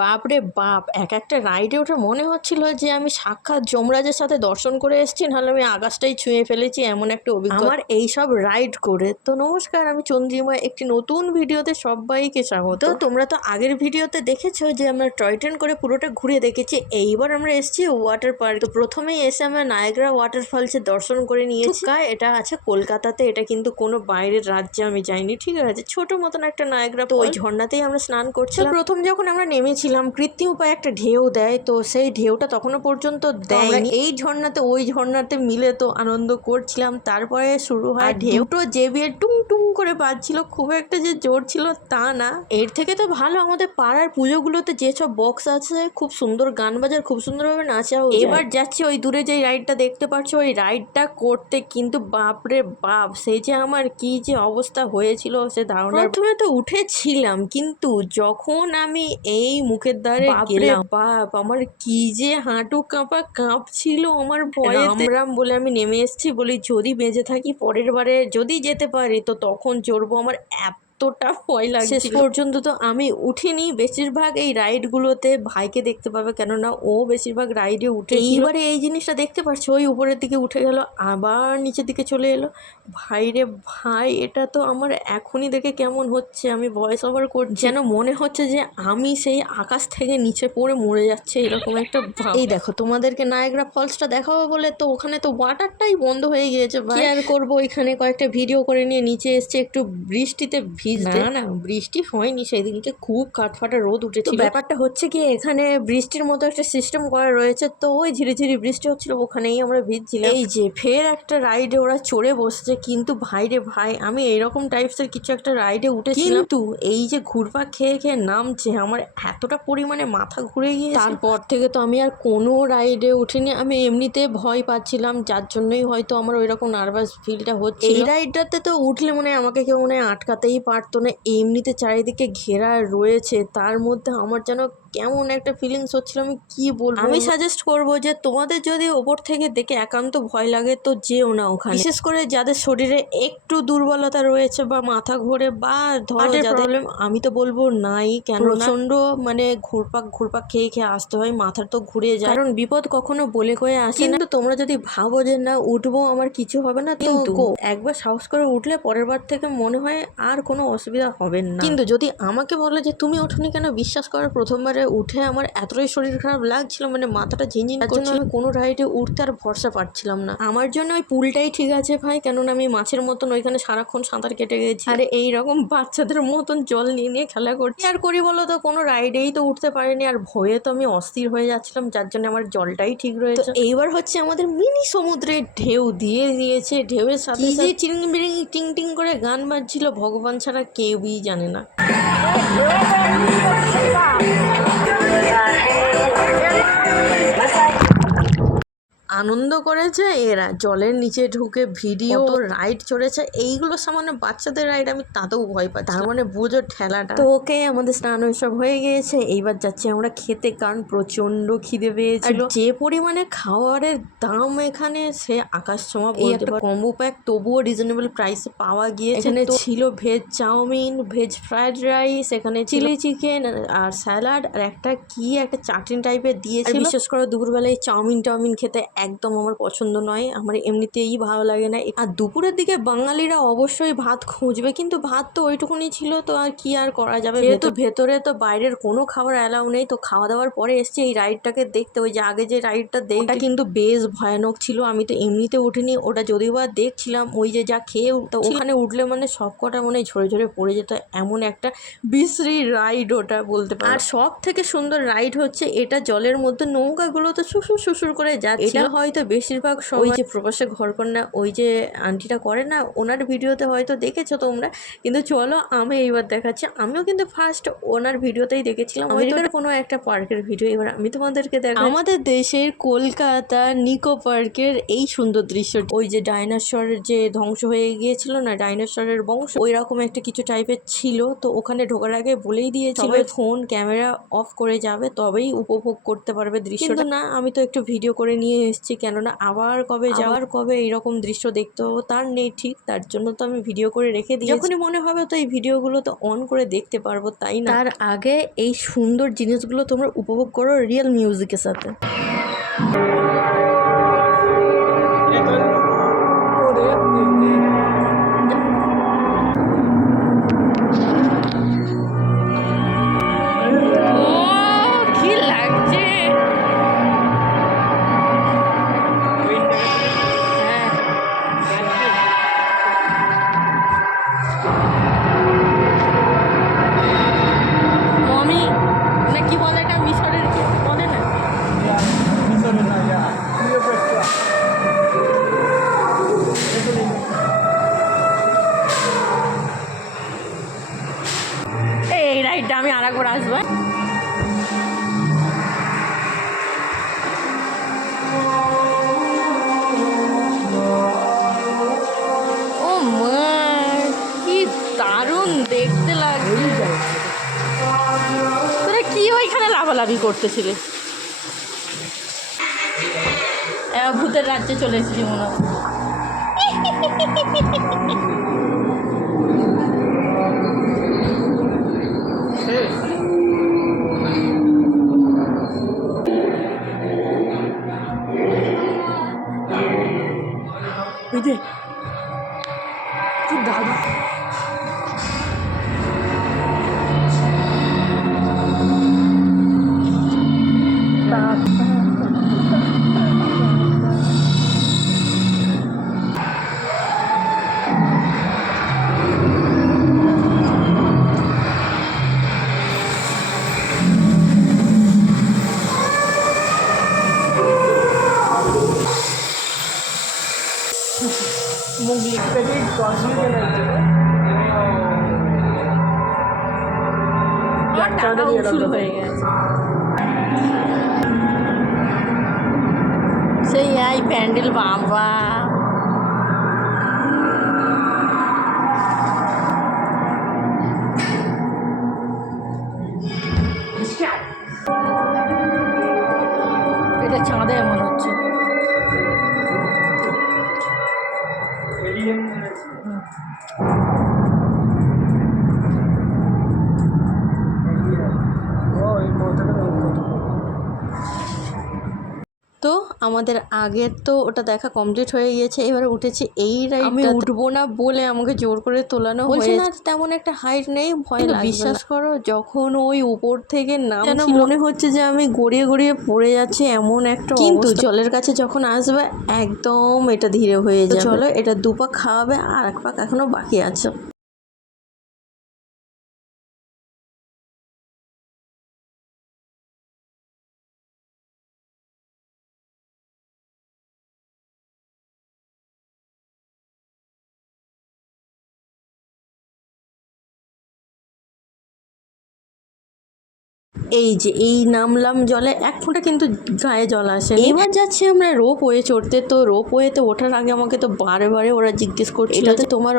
বাপরে বাপ! একটা রাইডে ওঠে মনে হচ্ছিল যে আমি সাক্ষাৎ যমরাজের সাথে দর্শন করে এসেছি, নাহলে আমি আকাশটাই ছুঁয়ে ফেলেছি, এমন একটা অভিজ্ঞতা আমার এইসব রাইড করে। তো নমস্কার, আমি চন্দ্রিমা, একটি নতুন ভিডিওতে সবাইকে স্বাগত। তো তোমরা তো আগের ভিডিওতে দেখেছো যে আমরা টয় ট্রেন করে পুরোটা ঘুরে দেখেছি। এইবার আমরা এসেছি ওয়াটার পার্ক। তো প্রথমেই এসে আমরা নায়াগ্রা ওয়াটারফলসের দর্শন করে নিয়েছি। এটা আছে কলকাতাতে, এটা কিন্তু কোনো বাইরের রাজ্যে আমি যাইনি, ঠিক আছে? ছোট মতন একটা নায়াগ্রা। তো ওই ঝর্ণাতেই আমরা স্নান করছিলাম। প্রথম যখন আমরা নেমেছিলাম কৃত্রিম উপায়ে একটা ঢেউ দেয়, তো সেই ঢেউটা তখনও পর্যন্ত দেয়নি। এই ঝর্ণাতে ওই ঝর্ণাতে মিলে তো আনন্দ করছিলাম। তারপরে শুরু হয় ঢেউ। তো জেবিএর টুং টুং করে বাজছিল, খুব একটা যে জোর ছিল তা না। এর থেকে তো ভালো আমাদের পাড়ার পুজোগুলোতে যেসব বক্স আছে, খুব সুন্দর গান বাজার, খুব সুন্দরভাবে নাচাও। এবার যাচ্ছি ওই দূরে যে রাইডটা দেখতে পাচ্ছ, ওই রাইডটা করতে কিন্তু বাপরে বাপ, সেই যে আমার কি যে অবস্থা হয়েছিল সে ধারণা। প্রথমে তো উঠেছিলাম, কিন্তু যখন আমি এই মুখের দ্বারে গেলাম, বাপ আমার কি যে হাঁটু কাঁপছিল আমার ভয়ে। রাম রাম বলে আমি নেমে এসেছি, বলি যদি বেঁচে থাকি পরের বারে যদি যেতে পারি তো তখন চড়বো। আমার এতটা ভয় লাগছে, শেষ পর্যন্ত তো আমি উঠিনি। বেশিরভাগ এই রাইডগুলোতে ভাইকে দেখতে পাবে, কেননা ও বেশিরভাগ রাইডে উঠে। এইবারে এই জিনিসটা দেখতে পাচ্ছ, ওই উপরের দিকে উঠে গেল, আবার নিচের দিকে চলে এলো। ভাই রে ভাই, এটা তো আমার এখনই দেখে কেমন হচ্ছে, আমি ভয়েস ওভার করছি, যেন মনে হচ্ছে যে আমি সেই আকাশ থেকে নিচে পড়ে মরে যাচ্ছে, এরকম একটা ভাব। এই দেখো, তোমাদেরকে নায়াগ্রা ফলসটা দেখাবো বলে তো ওখানে তো ওয়াটারটাই বন্ধ হয়ে গিয়েছে। কি আর করবো, এখানে কয়েকটা ভিডিও করে নিয়ে নিচে এসছে একটু বৃষ্টিতে ভিজতে। না বৃষ্টি হয়নি সেদিনকে, খুব কাঠফাটা রোদ উঠেছিল। ব্যাপারটা হচ্ছে কি, এখানে বৃষ্টির মতো একটা সিস্টেম করা রয়েছে, তো ওই ঝিরিঝিরি বৃষ্টি হচ্ছিল, ওখানেই আমরা ভিজছিলাম। এই যে ফের একটা রাইডে ওরা চড়ে বসছে, কিন্তু ভাই রে ভাই, আমি এইরকম টাইপসের কিছু একটা রাইডে উঠেছিলাম, কিন্তু এই যে ঘুরপাক খেয়ে খেয়ে নামছে, আমার এতটা পরিমাণে মাথা ঘুরে গিয়েছে। তারপর থেকে তো আমি আর কোনো রাইডে উঠিনি। আমি এমনিতে ভয় পাচ্ছিলাম, যার জন্যই হয়তো আমার ওই রকম নার্ভাস ফিলটা হচ্ছে। এই রাইডটাতে তো উঠলে মনে হয় আমাকে কেউ মনে হয় আটকাতেই পারতো না, এমনিতে চারিদিকে ঘেরা রয়েছে, তার মধ্যে আমার যেন কেমন একটা ফিলিংস হচ্ছিল, আমি কি বলবো। আমি সাজেস্ট করব যে তোমাদের যদি ওপর থেকে দেখে একান্ত ভয় লাগে তো যেও না ওখানে, বিশেষ করে যাদের শরীরে একটু দুর্বলতা রয়েছে বা মাথা ঘোরে বা ধরো প্রবলেম, আমি তো বলবো নাই, কেন প্রচন্ড মানে ঘুরপাক খেয়ে খেয়ে আসতে হয়, মাথার তো ঘুরে যায়, কারণ বিপদ কখনো বলে কয়ে আসে না। কিন্তু তোমরা যদি ভাবো যে না উঠবো আমার কিছু হবে না, কিন্তু একবার সাহস করে উঠলে পরের বার থেকে মনে হয় আর কোনো অসুবিধা হবে না। কিন্তু যদি আমাকে বলে যে তুমি ওঠোনি কেন, বিশ্বাস করো প্রথমবারে উঠে আমার এতটাই শরীর খারাপ লাগছিল, মানে মাথাটা ঝিনঝিন করছিল, আমি কোনো রাইডে উঠতে আর ভরসা পাচ্ছিলাম না। আমার জন্য ওই পুলটাই ঠিক আছে ভাই, কেননা আমি মাছের মতন ওইখানে সারাক্ষণ সাঁতার কেটে গেছি, আর এইরকম বাচ্চাদের মতন জল নিয়ে নিয়ে খেলা করছি। আর করি বলো তো, কোনো রাইডেই তো উঠতে পারিনি, আর ভয়ে তো আমি অস্থির হয়ে যাচ্ছিলাম, যার জন্য আমার জলটাই ঠিক রয়েছে। এইবার হচ্ছে আমাদের মিনি সমুদ্রে ঢেউ দিয়েছে, ঢেউয়ের সাথে যে চিরিং বিরিং টিং টিং করে গান বাজছিল, ভগবান ছাড়া কেউই জানে না। আনন্দ করেছে এরা, জলের নিচে ঢুকে ভিডিও রাইড চড়েছে, এইগুলো সামান্য বাচ্চাদের রাইড, আমি তাতেও ভয় পাচ্ছি, তার মানে বুঝো ঠেলাটা। তো ওকে, আমাদের স্নান সব হয়ে গিয়েছে, এইবার যাচ্ছি আমরা খেতে, কারণ প্রচন্ড খিদে পেয়েছিল। যে পরিমাণে খাওয়ারের দাম এখানে, সে আকাশ ছোঁয়া। এই একটা কম্বো প্যাক তবুও রিজনেবল প্রাইসে পাওয়া গিয়েছে। এখানে ছিল veg chowmein, veg fried rice, এখানে চিলি চিকেন আর স্যালাড, আর একটা চাটনি টাইপের দিয়েছিল। বিশেষ করে দুপুরবেলায় চাউমিন খেতে একদম আমার পছন্দ নয়, আমার এমনিতেই ভালো লাগে না। আর দুপুরের দিকে বাঙালিরা অবশ্যই ভাত খুঁজবে, কিন্তু ভাত তো ওইটুকুনি ছিল, তো আর কি আর করা যাবে, যেহেতু ভেতরে তো বাইরের কোনো খাবার অ্যালাউ নেই। তো খাওয়া দাওয়ার পরে এসছি এই রাইডটাকে দেখতে, ওই যে আগে যে রাইডটা ওটা কিন্তু বেশ ভয়ানক ছিল, আমি তো এমনিতে উঠিনি, ওটা যদিও বা দেখছিলাম, ওই যে যা খেয়ে, তো ওখানে উঠলে মানে সবকটা মানে ঝরে ঝরে পড়ে যেত, এমন একটা বিশ্রী রাইড ওটা বলতে পারো। আর সব থেকে সুন্দর রাইড হচ্ছে এটা, জলের মধ্যে নৌকাগুলো তো সুসুর করে যাচ্ছে, এটা হয়তো বেশিরভাগ ওই যে প্রবাসে ঘরকন্যা ওই যে আন্টিটা করে না, ওনার ভিডিওতে হয়তো দেখেছো তোমরা, কিন্তু চলো আমি এইবার দেখাচ্ছি। আমিও কিন্তু ফার্স্ট ওনার ভিডিওতেই দেখেছিলাম, আমেরিকার কোনো একটা পার্কের ভিডিও। এবার আমি তোমাদেরকে দেখাচ্ছি আমাদের দেশের কলকাতা নিকো পার্কের এই সুন্দর দৃশ্য। ওই যে ডাইনোসরের যে ধ্বংস হয়ে গিয়েছিল না, ডাইনোসরের বংশ, ওই রকম একটা কিছু টাইপের ছিল। তো ওখানে ঢোকার আগে বলেই দিয়েছিল ফোন ক্যামেরা অফ করে যাবে, তবেই উপভোগ করতে পারবে দৃশ্যটা। কিন্তু না, আমি তো একটু ভিডিও করে নিয়ে এসেছি, আসছি, কেননা আবার কবে এইরকম দৃশ্য দেখতে পাবো তার নেই ঠিক। তার জন্য তো আমি ভিডিও করে রেখে দিই, যখনই মনে হবে তো এই ভিডিওগুলো তো অন করে দেখতে পারবো, তাই না? তার আগে এই সুন্দর জিনিসগুলো তোমরা উপভোগ করো রিয়েল মিউজিকের সাথে। এই রাইডটা আমি আর একবার আসবো। ও মা, কি দারুণ দেখতে লাগছে। তোরা কি ওইখানে লাফালাফি করতেছিলে? ভূতের রাজ্যে চলে এসেছি মনে হয়। দাদা মুখ লিখতে গিয়ে 10 মিনিট শুরু হয়ে গেছে। সেই এই প্যান্ডেল বাবা, এটা চাঁদে মনে হচ্ছে। তো আমাদের আগের তো ওটা দেখা কমপ্লিট হয়ে গিয়েছে, এবারে উঠেছি এই রাইড। আমি উঠবো না বলে আমাকে জোর করে তোলানো হয়েছে। না তেমন একটা হাইট নেই, ভয় লাগে। বিশ্বাস করো যখন ওই উপর থেকে নামছিল মনে হচ্ছে যে আমি গড়িয়ে গড়িয়ে পড়ে যাচ্ছি, এমন একটা। কিন্তু জলের কাছে যখন আসবে একদম এটা ধীরে হয়ে যাবে। চলো এটা দুপা খাওয়াবে আর এক পাক এখনো বাকি আছে। এই যে এই নামলাম জলে, এক ফোঁটা কিন্তু গায়ে জল আসে। এবার যাচ্ছি আমরা রোপ ওয়ে চড়তে। তো রোপ ওয়েতে ওঠার আগে আমাকে তো বারে বারে ওরা জিজ্ঞেস করছে এটাতে তোমার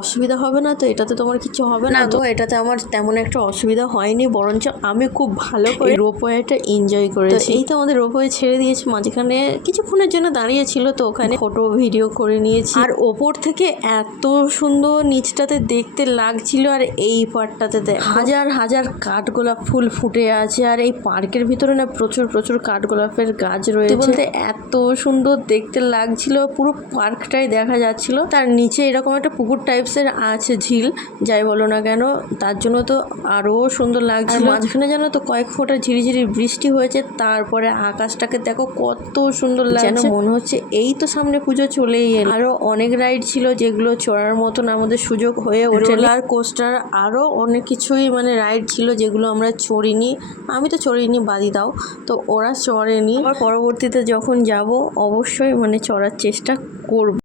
অসুবিধা হবে না তো, এটাতে তোমার কিছু হবে না তো? এটাতে আমার তেমন একটা অসুবিধা হয়নি, বরঞ্চ আমি খুব ভালো করে রোপ ওয়েটা এনজয় করেছি। এই তো আমাদের রোপ ওয়ে ছেড়ে দিয়েছে, মাঝখানে কিছুক্ষণের জন্য দাঁড়িয়েছিল, তো ওখানে ফটো ভিডিও করে নিয়েছি। আর ওপর থেকে এত সুন্দর নিচটাতে দেখতে লাগছিল, আর এই পার্টটাতে হাজার হাজার কাঠগোলাপ ফুল ফুটে আছে। আর এই পার্কের ভিতরে না প্রচুর প্রচুর কাঠগোলাপের গাছ রয়েছে, বলতে এত সুন্দর দেখতে লাগছিল, পুরো পার্কটাই দেখা যাচ্ছিল। তার নিচে এরকম একটা পুকুর টাইপসের আছে, ঝিল যাই বলো না কেন, তার জন্য তো আরো সুন্দর লাগছিল। মাঝখানে জানো তো কয়েক ফোঁটা ঝিরিঝিরি বৃষ্টি হয়েছে, তারপরে আকাশটাকে দেখো কত সুন্দর লাগছে, যেন মনে হচ্ছে এই তো সামনে পুজো চলেই এলো। আরো অনেক রাইড ছিল যেগুলো চড়ার মতন আমাদের সুযোগ হয়ে ওঠে। রোলার কোস্টার আরো অনেক কিছুই মানে রাইড ছিল যেগুলো আমরা চড়িনি। আমি তো চড়িনি, বাদি দাও, তো ওরা চড়েনি। আবার পরবর্তীতে যখন যাব অবশ্যই মানে চড়ার চেষ্টা করব।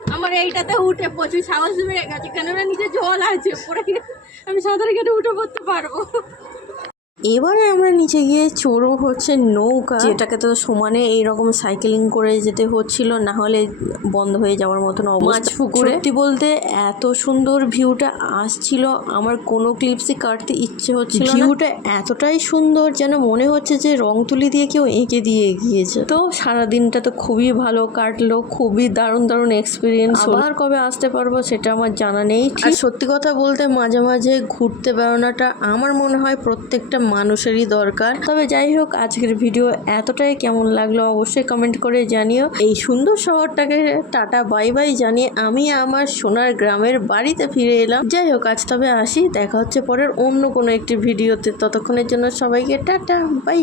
আমার এইটাতে উঠে প্রচুর সাহস বেড়ে গেছে, কেননা নিচে জল আছে, পড়ে আমি সাঁতারে কেটে উঠে পড়তে পারবো। এবারে আমরা নিচে গিয়ে চড়বো হচ্ছে নৌকা, যেটাকে তো সমানে এইরকম সাইকেলিং করে যেতে হচ্ছিল, না হলে বন্ধ হয়ে যাওয়ার মতন অবস্থা। সত্যি বলতে এত সুন্দর ভিউটা আসছিল, আমার কোনো ক্লিপসই কাটতে ইচ্ছে হচ্ছিল না। ভিউটা এতটাই সুন্দর যেন মনে হচ্ছে যে রং তুলি দিয়ে কেউ এঁকে দিয়ে গিয়েছে। তো সারাদিনটা তো খুবই ভালো কাটলো, খুবই দারুণ দারুণ এক্সপিরিয়েন্স। আবার কবে আসতে পারবো সেটা আমার জানা নেই। আর সত্যি কথা বলতে মাঝে মাঝে ঘুরতে বেড়ানোটা আমার মনে হয় প্রত্যেকটা মানুষেরই দরকার। তবে যাই হোক, আজকের ভিডিও এতটাই, কেমন লাগলো অবশ্যই কমেন্ট করে জানিও। এই সুন্দর শহরটাকে টাটা বাই বাই জানিয়ে আমি আমার সোনার গ্রামের বাড়িতে ফিরে এলাম। যাই হোক, আজ তবে আসি, দেখা হচ্ছে পরের অন্য কোনো একটি ভিডিওতে। ততক্ষণের জন্য সবাইকে টাটা বাই।